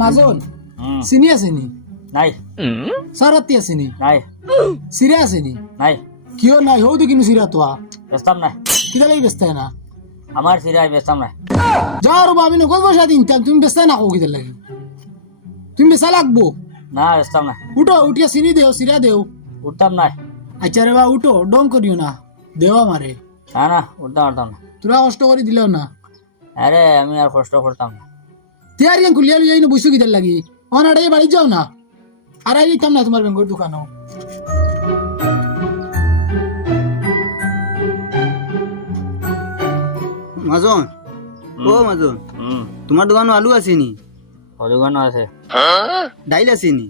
মাজন চিনি আছে নি নাই সারাতি আছে নি নাই সিরা আছে নি নাই কিয় নাই হৌ তো কিনু সিরা তোয়া বেচতাম নাই কিতা লাগি ব্যস্ত না আমার সিরাই বেচতাম নাই যাও রবা আমি নগদ পয়সা দিন তাম তুমি ব্যস্ত না কো কিতা লাগি তুমি বেচা লাগবো না বেচতাম নাই উঠো উঠিয়া চিনি দেও সিরা দেও উঠতাম নাই আচ্ছা রে বা উঠো ডং করিও না দেও আমারে না না উঠতাম উঠতাম না তোরা কষ্ট করে দিলেও না আরে আমি আর কষ্ট করতাম না তিয়ার ইয়ান খুলিয়া লইয়া ইনো বসু কিতার লাগি। অনাড়ে বাড়ি যাও না। আর আই দিতাম না তোমার ব্যাঙ্গর দোকানও। মাজন ও মাজন তোমার দোকানে আলু আছে নি ও দোকানও আছে। ডাইল আছে নি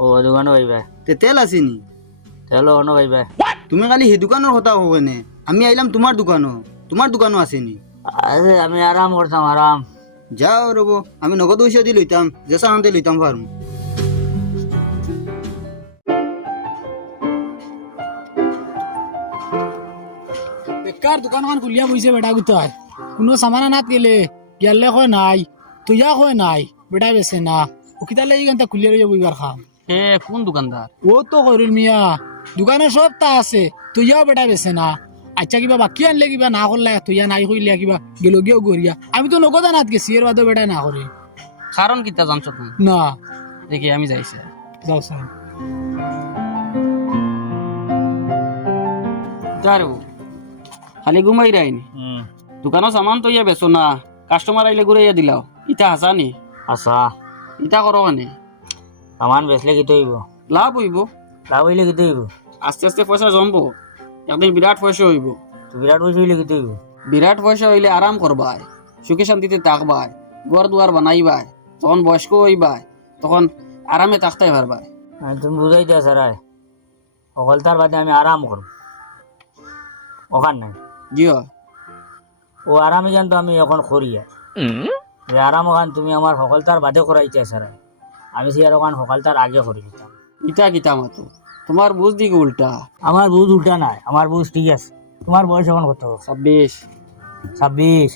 ও ও দোকানও পাইবা। তে তেল আছে নি তেলো অন্য পাইবা। তুমি খালি সেই দোকানের কথা কেনে আমি আইলাম তোমার দোকানও। তোমার দোকানও আছে নি আরে আমি আরাম করতাম আরাম যাও রব আমি নগদ পয়সা দিয়ে লইতাম জেসা আনতে লইতাম পারম বেকার দোকান খান খুলিয়া বইছে বেটা গুতায় কোনো সামান আনাত গেলে গেলে কয় নাই তুইয়া কয় নাই বেটা বেছে না ও কিতা লাগি গান খুলিয়া লইয়া বইবার খাম এ কোন দোকানদার ও তো কইরুল মিয়া দোকানে সব তা আছে তুইয়াও বেটা বেছে না আচ্ছা কিবা বাকি আনলে কিবা না করলে তুইয়া নাই কইলে কিবা গেল গিয়েও গড়িয়া আমি তো নগদ আনাত গেছি এর বাদে বেটা না করে কারণ কিতা জানছো তুমি না। দেখি আমি যাইছে। যাও স্যার দারু খালি ঘুমাই রাইনি হুম দোকানৰ সামান তো ইয়া বেচো না কাস্টমার আইলে ঘুরে ইয়া দিলাও ইটা হাসা নি? আচ্ছা ইটা করো কানে সামান বেচলে কি হইব? লাভ হইব। লাভ হইলে কি হইব? আস্তে আস্তে পয়সা জমবো। একদিন বিরাট পয়সা হইব। বিরাট পয়সা হইলে কি হইব? বিরাট পয়সা হইলে আরাম করবাই সুখে শান্তিতে থাকবাই ঘর দুয়ার বানাইবাই তখন বয়স্ক হইবাই তখন আরামে থাকতে পারবাই। তুমি বুঝাই দিয়া স্যারাই সফলতার বাদে আমি আরাম করব। ওখান নাই। জিও ও আরামে জানতো আমি এখন করি আর। যে আরাম ওখান তুমি আমার সফলতার বাদে করাইতে স্যারাই আমি সে আর ওখান সফলতার আগে করে দিতাম ইটা কিতা মাতো তোমার বুঝ দিকে উল্টা। আমার বুঝ উল্টা নাই আমার বুঝ ঠিক আছে। তোমার বয়স এখন কত? ছাব্বিশ। ছাব্বিশ।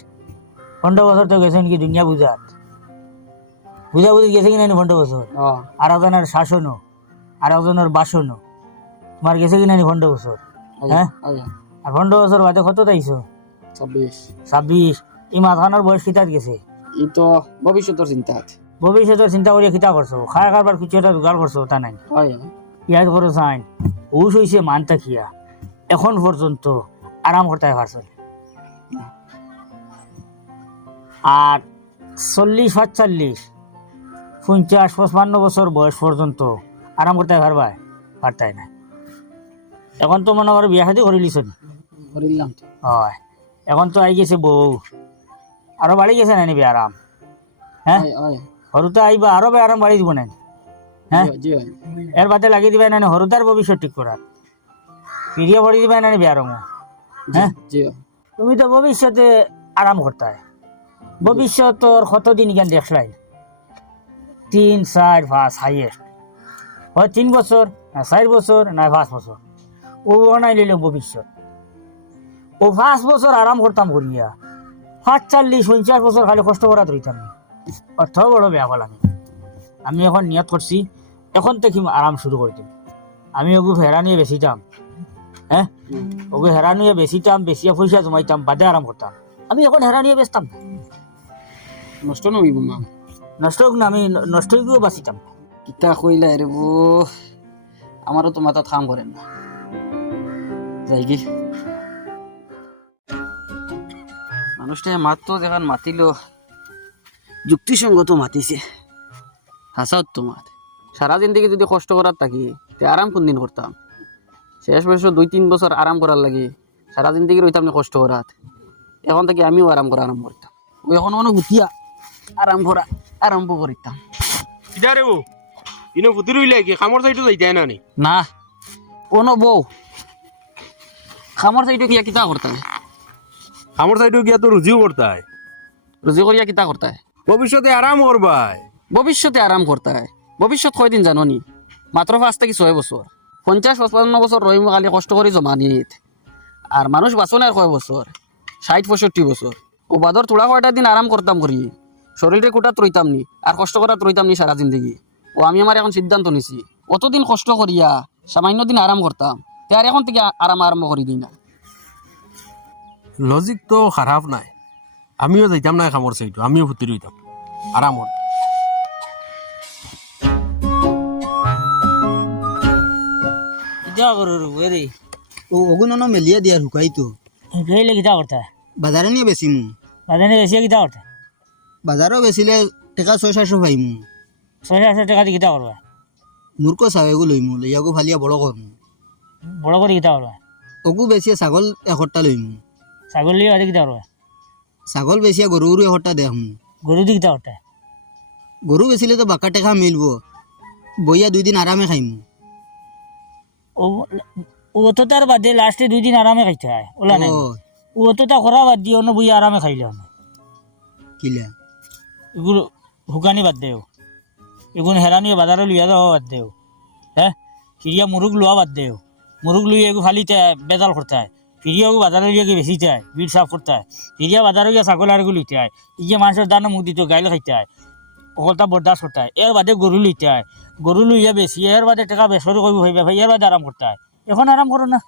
পনেরো বছর তো গেছেন কি দুনিয়া বুঝাত বুঝা বুঝি গেছে কি নাই পনেরো বছর? আর একজনের শাসনও আর একজনের বাসনও। তোমার গেছে কি নাই পনেরো বছর? হ্যাঁ? আর পনেরো বছর বাদে কত তাইছো? ছাব্বিশ। ছাব্বিশ। ই মাথানোর বয়স কিতাত গেছে? ই তো ভবিষ্যতের চিন্তা আছে ভবিষ্যতের চিন্তা করিয়া কিতা করছ? খায় কারবার কিছু একটা জোগাড় করছ তা নাই? হয়। ইয়াদ করো চাইন হুশ হইছে মান খিয়া এখন পর্যন্ত আরাম করতে পারছ আর চল্লিশ পাঁচচল্লিশ পঞ্চাশ পঁচপান্ন বছর বয়স পর্যন্ত আরাম করতে পারবাই পারতাই না এখন তো মনে করো বিয়া শাদি করে লিছ করিলাম তো। হয়। এখন তো আই গেছে বউ আরও বাড়ি গেছে না নিবি আরাম হ্যাঁ আহিবা আৰু বেয়া আৰাম বাঢ়ি দিব নাই। হ্যাঁ? হয় এর বাদে লাগি দিবাই না সৰুতাৰ ভৱিষ্যত ঠিক কৰাত পিৰিয়া ভৰি দিবাই না বেয়া ৰঙো হ্যাঁ? হয় তুমি তো ভবিষ্যতে আরাম করতাই। ভবিষ্যতর কতদিন জ্ঞান দেখলাই তিন চার পাঁচ হাইয়েস্ট। হয় তিন বছর না চার বছর না পাঁচ বছর। ও বানাই লিল ভবিষ্যৎ। ও পাঁচ বছর আরাম করতাম করিয়া। পাঁচ চল্লিশ পঞ্চাশ বছর খালি কষ্ট করাত রইতাম না। অর্থ বড় বেয়া হল আমি আমি এখন নিয়ত করছি এখন থেকে আরাম শুরু করে দিম। আমি ওগু ফেরা নিয়ে বেশিতাম হ্যাঁ? ওকে হেরা নিয়ে বেশিতাম বেশি পয়সা জমাইতাম বাদে আরাম করতাম। আমি এখন হেরা নিয়ে বেচতাম না। নষ্ট নহিব মা নষ্ট হোক না আমি নষ্ট হইলেও বাঁচিতাম। কিতা কইলা রে বো? আমারও তো মাথা থাম করেন না। যাই কি মানুষটা মাত্র যেখান মাতিল যুক্তিসঙ্গত মাতিছে। হাসাত তোমার সারা জিন্দগি যদি কষ্ট করার থাকি তে আরাম কোন দিন করতাম? শেষ বয়স দুই তিন বছর আরাম করার লাগে সারা জিন্দগি রইতাম না কষ্ট করাত। এখন থেকে আমিও আরাম করা আরম্ভ করতাম। ও এখন অনেক গুটিয়া আরাম করা আরম্ভ করিতাম। কিদারে ও ইনো ফুটি রইলে কি? কামৰ চাইটো যাইতাই না নি? না। কোনো বউ খামর চাইটো কিয়া কিতা করতে কামৰ চাইটো গিয়া তো রুজিও করতাই রুজি করিয়া কিতা করতে ভবিষ্যতে আরাম করবাই ভবিষ্যতে আরাম করতে ভবিষ্যৎ কয়দিন জানো নি মাত্র পাঁচ থেকে ছয় বছর পঞ্চাশ পঁচপান্ন বছর রহিম খালি কষ্ট করে জমা নিত আর মানুষ বাঁচো না কয় বছর ষাট পঁয়ষট্টি বছর ও বাদর তোলা কয়টা দিন আরাম করতাম করি শরীরে কোটাত রইতাম নি। আর কষ্ট করাত রইতাম নি সারা জিন্দগি। ও আমি আমার এখন সিদ্ধান্ত নিছি। অতদিন কষ্ট করিয়া সামান্য দিন আরাম করতাম তে এখন থেকে আরাম আরম্ভ করি দিই না লজিক তো খারাপ নাই। আমিও যাইতাম না খামর সেইটো আমিও ফুটি রইতাম আরামত কিতা করো রে ও ওগুন মেলিয়া দিয়ার হুকাই তো গেলে কিতা করতা বাজারে নিয়ে বেশি মু বাজারে বেশি কিতা করতা বাজারও বেচিলে টেকা ছয় সাতশো পাইমু। ছয় হাজার টাকা দিয়ে কিতা করবা মূর্খ চাৱেগো লৈমু লইয়াগো ফালিয়া বড় করমু বড় করে কিতা করবা ছাগল এশটা লৈমু ছাগল লিয়ে বাদে কিতা করবা ছাগল বেচিয়া গরু গরু এশটা দেখমু। গরু দিয়ে কিতা করতা গরু তো বাকা টেকা মিলব। বইয়া দুই দিন আরামে খাইমু। ও তো তার বাদে লাস্টে দুই দিন আরামে খাইতে হয় ওলা নাই। ও। তো তা করা বাদ দিয়ে অন্য বই আরামে খাইলে অন্য কিলা? এগুলো হুকানি বাদ দেও। এগুলো হেরানি বাজারে লইয়া যাওয়া বাদ দেও। হ্যাঁ ফিরিয়া মুরুগ লোয়া বাদ দেও। মুরুগ লইয়া এগু ফালিতে বেজাল করতে হয়। ফিরিয়া এগু বাজারে লিয়ে গিয়ে বেচিতে হয় বিট সাফ করতে হয়। ফিরিয়া বাজারে গিয়ে ছাগল আর লইতে হয়। ইয়ে মানুষের দানে মুখ দিত গাইলে খাইতে হয়। ওকলটা বরদাস্ত করতে হয়। এর বাদে গরু লইতে হয়। গরু লইয়া বেশি এর বাদে টাকা বেসরি করব ভাই ভাই এর বাদে আরাম করতে হয় এখন আরাম করো না,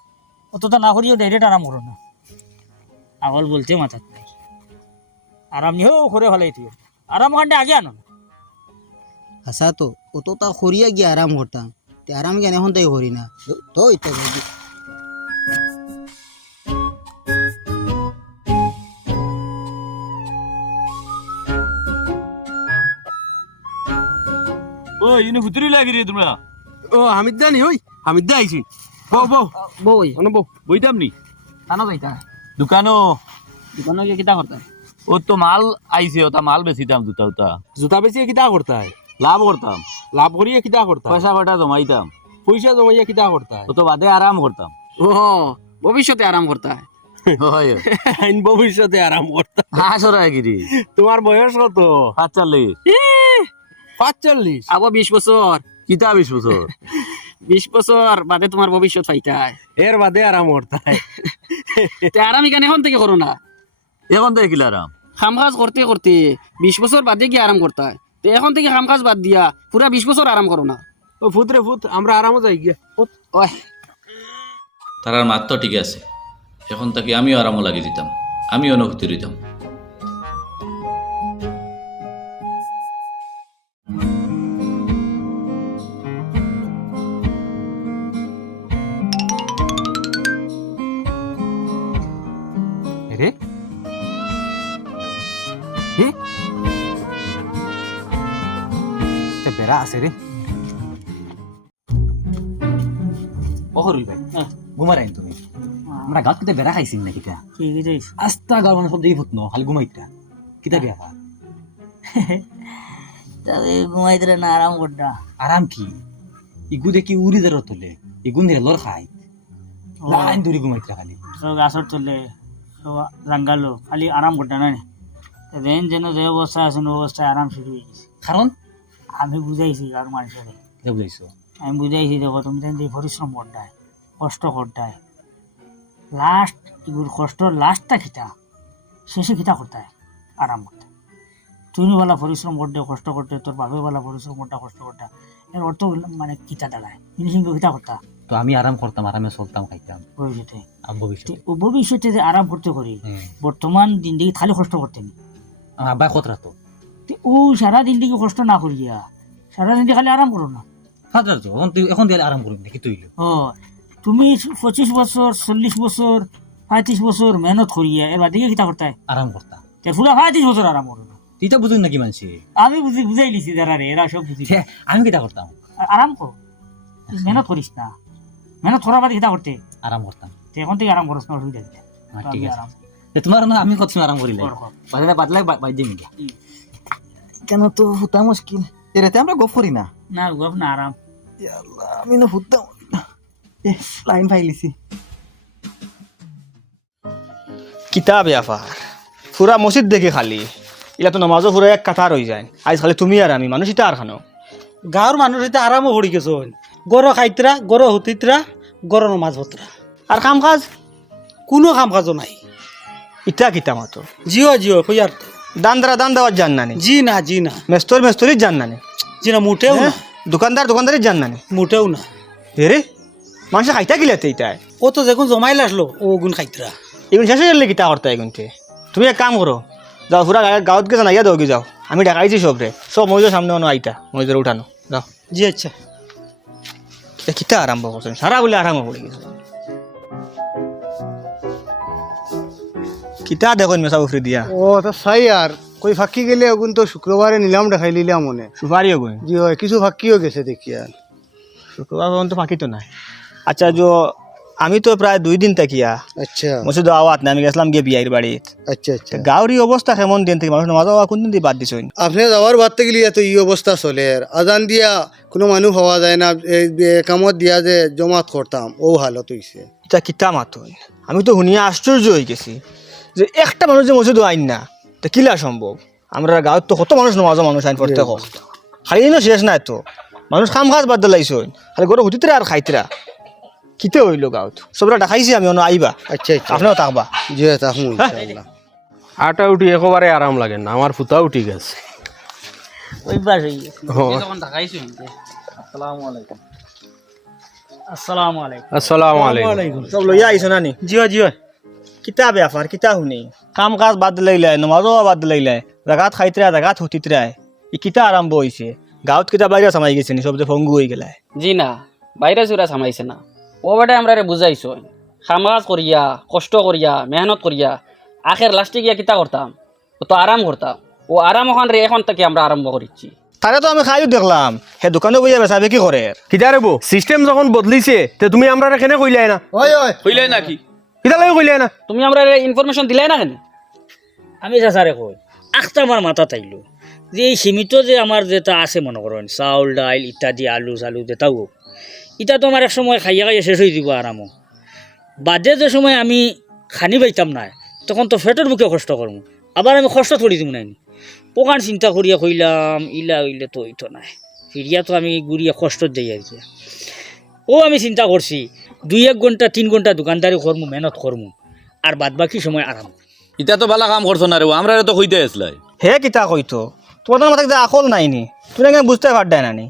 অতটা না করিও ডাইরেক্ট আরাম করো না। আগল বলতে মাথার নাই। আরাম নিয়েও করে ফেলাই তুই আরাম কান্ডে আগে আনো হাসা তো অত তা খরিয়া গিয়া আরাম করতাম আরাম গিয়ে এখন তাই করি না? তো ইত্যা ইনে ভুতুরি লাগি রে তোমরা। ও হামিদ দা নি ওই হামিদ দা আইছি। বউ বউ। বই অন বউ বইতাম নি কানো যাইতা দোকানো। দোকানে গিয়ে কিতা করতা ও তো মাল আইছে ওটা মাল বেচিতাম দুটা উতা। জোতা বেচিয়ে কিতা করতাই? লাভ করতাম। লাভ করিয়ে কিতা পয়সা কটা জমাইতাম। পয়সা জমাইয়া কিতা করতাই? ও তো বাদে আরাম করতাম। ও ভবিষ্যতে আরাম করতা হয়। ভবিষ্যতে আরাম করতাম হাসরা গিরি। তোমার বয়স কত? পাঁচচল্লিশ পাঁচচল্লিশ। আবো বিশ বছর। কিতা বিশ বছর? বিশ বছর বাদে তোমার ভবিষ্যৎ পাইতাই এর বাদে আরাম আরাম এখানে এখন থেকে করো না। এখন কিলা আরাম কাজ করতে করতে বিশ বছর বাদে গিয়ে আরাম করতে তো এখন থেকে কাম কাজ বাদ দিয়া পুরা বিশ বছর আরাম করো না। ও ফুত রে ফুত আমরা আরামও যাই গিয়া। ওই তারার মাত তো ঠিক আছে। এখন তাকে আমিও আরামও লাগিয়ে দিতাম আমিও অনুভূতি দিতাম রে হে বেড়া আছে রে। অহরুল ভাই ঘুমার আইন তুমি। আমরা গাঁত কিতা বেড়া খাইছিন না কিতা আস্তা গাঁর মানুষ সব দেখি ফুট ন খালি ঘুমাইতা কিতা বেয়া তবে ঘুমাইতে না আরাম করতা আরাম কি? ইগু দেখি উড়ি যার তোলে ইগুন লর খাই লাইন দূরি ঘুমাইতা খালি। গাছর তুলে। সব রাঙ্গালো খালি আরাম করতা না। দেন যেন যে অবস্থা আছে ও অবস্থায় আরাম শুরু হয়ে গেছে। কারণ? আমি বুঝাইছি আর মানুষের বুঝাইছো? আমি বুঝাইছি দেখো তুমি যে পরিশ্রম করতায় কষ্ট করতায় লাস্ট এগুলো কষ্ট লাস্টটা খিতা শেষে খিতা করতায়? আরাম করতে তুমি বলা পরিশ্রম করতে কষ্ট করতে তোর বাপে বলা পরিশ্রম করতে কষ্ট করতা এর অর্থ মানে কিতা দাঁড়ায়? ফিনিশিং কিতা করতা? তো আমি আরাম করতাম আরামে চলতাম খাইতাম। ভবিষ্যতে। যে আরাম করতে করি বর্তমান জিন্দগি খালি কষ্ট করতে নি। আব্বাই কত রাতো? ও সারা জিন্দগি কষ্ট না করিয়া সারা জিন্দগি খালি আরাম করো না। এখন এখন দিলে আরাম করিম দেখি তুই ও তুমি পঁচিশ বছর চল্লিশ বছর পঁয়ত্রিশ বছর মেহনত করিয়া এর বাদে কিতা করতে আরাম করতাম তে পুরা পঁয়ত্রিশ বছর আরাম করো না। তুই তো বুঝুন নাকি মানছি? আমি বুঝি বুঝাই লিছি যারা রে এরা সব বুঝি। আমি কিতা করতাম আরাম কর। মেহনত করিস না। মেহনত করার বাদে কিতা করতে। আরাম করতাম। তে এখন থেকে আরাম করস না অসুবিধা নেই হ্যাঁ, ঠিক আমি আছে। তোমার না আমি কত সময় আরাম কর, কর। পাতলা পাতলা বাই কেন তো হুতা মুশকিল? এরাতে আমরা গপ করি না। না গপ না আরাম। আমি না হুতাম লাইন ফাইলিছি। কিতাব ব্যাপার ফুরা মসজিদ দেখে খালি। ইলা তো নমাজও ফুরা এক কাতার হয়ে যায়। আজ খালি তুমি আর আমি মানুষ এটা আর খানো। গাঁৱৰ মানুহ এতিয়া আৰামো কৰি গেছোন। গৰ খাইতৰা গৰ হুতিতৰা গৰ নমাজ ভতৰা আর কাম কাজ কোনো কাম কাজো নাই। ইটা কিতা মাতো জিঅ' জিঅ' কয়াৰ দান দ্বারা দান দেওয়ার জান নানি? জি না জি না। মেস্তর মেস্তরির জান নানি? জি না মোটেও না। দোকানদার দোকানদারির জান নানি? মোটেও না। হেরে মানুষে খাইতা গিলাতে এইটাই ও তো যখন জমাইলে আসলো ও গুণ খাইতরা এগুন শেষ হয়ে গেলে কিতা করতে এগুনতে তুমি এক কাম করো যাও পুরা গাঁৱত গেছে নাইয়া দাও কি যাও। আমি দেখাইছি সব রে সব মজুর সামনে অনো আইতা মজুর উঠানো। যাও। জি আচ্ছা। কিতা আরম্ভ করছেন সারা বলে আরম্ভ করে গেছে কিতা দেখুন মেসা উফরে দিয়া। ও তো সাই আর কই ফাঁকি গেলে ওগুন তো শুক্রবারে নিলাম দেখাই লিলাম মনে সুপারি ওগুন জি হয় কিছু ফাঁকিও গেছে দেখি আর শুক্রবার পর্যন্ত ফাঁকি তো নাই। আচ্ছা যো আমি তো প্রায় দুই দিন থাকিয়া। আচ্ছা। মসজিদ আওয়াত না আমি গেছিলাম গিয়ে বিয়ার বাড়িত আচ্ছা আচ্ছা। গাঁওরি অবস্থা কেমন দিন থেকে মানুষ নামাজ কোন দিন বাদ দিছ আপনি যাওয়ার বাদ থেকে তো এই অবস্থা চলে। আর আজান দিয়া কোনো মানুষ হওয়া যায় না কামত দিয়া যে জমাত করতাম ও হালত হইছে এটা কিতা মাতুন? আমি তো শুনিয়া আশ্চর্য হয়ে গেছি যে একটা মানুষ যে মসজিদ আইন না তা কিলা সম্ভব আমরা গাঁৱত তো কত মানুষ নমাজ মানুষ আইন পড়তে হোক খালি শেষ নাই তো। মানুষ খাম খাজ বাদ দিলাইছো খালি গরু হুতিতরা আর খাইতরা কিতে হইল গাঁৱত? সবরা দেখাইছি আমি অন্য আইবা আচ্ছা আচ্ছা। আপনাও থাকবা জি তাহমু ইনশাআল্লাহ। আটা উঠি একেবারে আরাম লাগে না আমার ফুটাও ঠিক আছে অভ্যাস হয়ে গেছে। যখন দেখাইছো আসসালামু আলাইকুম। আসসালামু আলাইকুম। সব লইয়া আইছো নানি জিও জিও। কিতা ব্যাপার কিতা শুনি? কাম কাজ বাদ দিলাইলাই নমাজও বাদ দিলাইলাই। জাগাত খাইতরা জাগাত হুতিতরাই ই কিতা আরম্ভ হইছে গাঁৱত কিতা বাইরে সামাই গেছে নি? সব যে ফঙ্গু হয়ে গেলাই। জি না বাইরে চুরা সামাইছে না। ও বেটা আমরা বুঝাইছো। খামাজ করিয়া কষ্ট করিয়া মেহনত করিয়া আখের লাস্টে গিয়া কিতা করতাম? ও তো আরাম করতাম। ও আরাম ওখান রে এখন থেকে আমরা আরম্ভ করিচ্ছি। তারে তো আমি খাইও দেখলাম। হে দোকানে বইয়া বেচা কি করে? কিতা রে বো সিস্টেম যখন বদলিছে তে তুমি আমরা এখানে কইলাই না? ওই ওই। হইলে নাকি কিতা লাগে কইলাই না? তুমি আমরা ইনফরমেশন দিলাই না কেন? আমি চাচারে কই আখটা আমার মাথা তাইলো যে এই সীমিত যে আমার যেটা আছে মনে করেন চাউল ডাইল ইত্যাদি আলু চালু যেটাও এটা তো আমার এক সময় খাইয়া খাইয়া শেষ হয়ে দিব আরামো বাদে যে সময় আমি খানি পাইতাম না তখন তো ফেটের বুকে কষ্ট করব আবার আমি কষ্ট থরি দিব নাইনি। পোকান চিন্তা করিয়া কইলাম ইলা ইলে তো ওইতো নাই। ফিরিয়া তো আমি গুড়িয়া কষ্ট দিই আর কি। ও আমি চিন্তা করছি দুই এক ঘণ্টা তিন ঘণ্টা দোকানদারি করমু মেহনত করমু আর বাদ বাকি সময় আরাম ইটা তো ভালো কাম করছ না রে আমরা তো কইতে আসলাই হে কিতা কইতো? তোমাদের মাথায় যে আকল নাইনি। তুমি কেন বুঝতে পারডাই নানি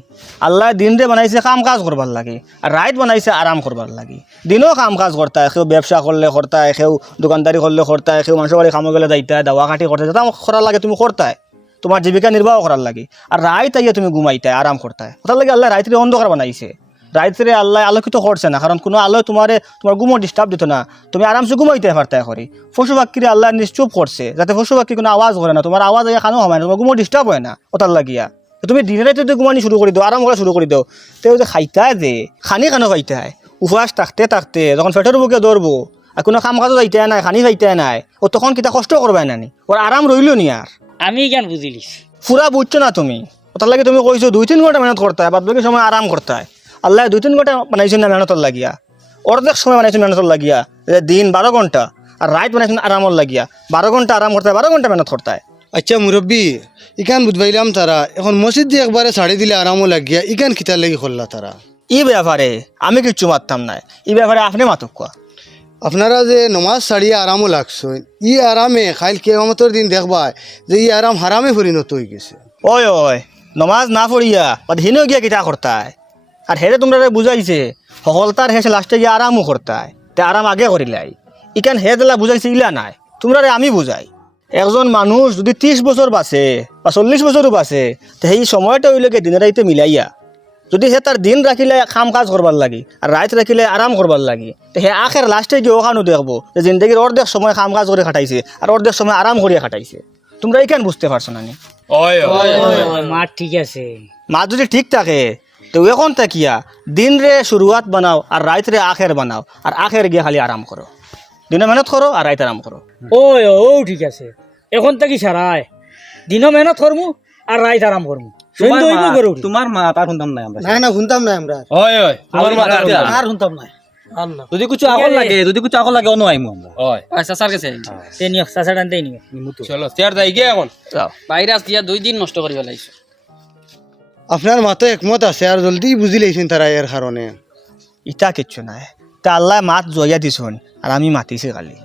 আল্লাহ দিন রে বানাইছে কাম কাজ করবার লাগে, আর রাইত বানাইছে আরাম করবার লাগে। দিনও কাম কাজ করতা কেউ ব্যবসা করলে করতায়, কেউ দোকানদারি করলে করতায়, কেউ মানুষের বাড়ি কামে গেলে যাইতা দাওয়া কাটি করতে যেটা করার লাগে তুমি করতায়। তোমার জীবিকা নির্বাহ করার লাগে। আর রাইত আইয়া তুমি ঘুমাইতায়, আরাম করতায়। ওটার লাগে আল্লাহ রাইতে অন্ধকার বানাইছে। রাইতে আল্লাহ আলোকিত করছে না, কারণ কোনো আলো তোমার তোমার ঘুমো ডিস্টার্ব দিত না। তুমি আরামসে ঘুমাইতে পারতে করি পশু পাখিরে আল্লাহ নিশ্চুপ করছে, যাতে পশু পাখি কোনো আওয়াজ করে না। তোমার আওয়াজ আগে খানো হয় না, তোমার ঘুমো ডিস্টার্ব হয় না ওটার লাগিয়া। তুমি দিনে রাতে যদি ঘুমানি শুরু করে দাও আরাম করা শুরু করে দাও তেও যে খাইতায় যে খানি খানো খাইতায় উপবাস থাকতে থাকতে যখন পেটের বুকে দৌড়বো আর কোনো কাম কাজও যাইতে নাই খানি খাইতে নাই ও তখন কিতা কষ্ট করবাই নানি? ওর আরাম রইল নি আর আমি জ্ঞান বুঝিলিস পুরা বুঝছ না তুমি? ওটার লাগে তুমি কইছো দুই তিন ঘণ্টা মেহনত করতে হয় বাদ বাকি সময় আরাম করতে হয় আল্লাহ দুই তিন ঘণ্টা বানাইছেন না মেহনতর লাগিয়া? অর্ধেক সময় বানাইছেন মেহনতর লাগিয়া যে দিন বারো ঘণ্টা আর রাত বানাইছেন আরামর লাগিয়া। বারো ঘণ্টা আরাম করতে হয় বারো ঘণ্টা মেহনত করতে হয় আচ্ছা মুরব্বী ইকান বুঝবাইলাম তারা। এখন মসজিদ দিয়ে একবারে ছাড়ি দিলে আরামও লাগিয়া ইকান খিতার লাগি করলা তারা। ই ব্যাপারে আমি কিচ্ছু মারতাম না। এই ব্যাপারে আপনি মাতুক কোয়া আপনারা যে নমাজ ছাড়িয়ে আরামও লাগছো ই আরামে খাইল কেমতর দিন দেখবা যে ই আরাম হারামে পরিণত হয়ে গেছে। ওই ওই নমাজ না পড়িয়া বা হিনেও গিয়া কিতা করতায়। আর হেরে তোমরা বুঝাইছে সফলতার হেসে লাস্টে গিয়ে আরামও করতায়। তে আরাম আগে করিলাই। ইকান হে দিলা বুঝাইছে ইলা নাই। তোমরা আমি বুঝাই। একজন মানুষ যদি ত্রিশ বছর বাঁচে বা চল্লিশ বছরও বাঁচে তে সেই সময়টা হইলেকে দিনে রাইতে মিলাইয়া। যদি সে তার দিন রাখিলে কাম কাজ করবার লাগি আর রাত রাখিলে আরাম করবার লাগি তে সে আখের লাস্টে গিয়ে ওখানো দেখব যে জিন্দগির অর্ধেক সময় কাম কাজ করে খাটাইছে আর অর্ধেক সময় আরাম করিয়া খাটাইছে? তোমরা এই কেন বুঝতে পারছ না নি? মা ঠিক আছে। মা যদি ঠিক থাকে তো এখন তাকিয়া দিন রে শুরুয়াত বানাও আর রাত রে আখের বানাও আর আখের গিয়ে খালি আরাম করো দিনে মেহনত করো আর রাত আরাম করো ও ও ঠিক আছে। এখন থেকে সারায় দিনও মেহনত করমু আর রাইত আরাম করমু। তোমার মা তার শুনতাম না আমরা। না না শুনতাম না আমরা। হয় হয় তোমার আর শুনতাম না যদি কিছু আকল লাগে যদি কিছু আকল লাগে অন্য আইমু আমরা। হয় আচ্ছা স্যার গেছে তে নিও চাচা টানতেই নিও। চলো চেয়ার যাই গিয়ে এখন। যাও। দিয়া দুই দিন নষ্ট আপনার মাথায় একমত আছে আর জলদি বুঝি লাইছেন তারা এর কারণে। ইটা কিচ্ছু নাই। তা আল্লাহ মাত জয়া দিছুন আর আমি মাতিছি খালি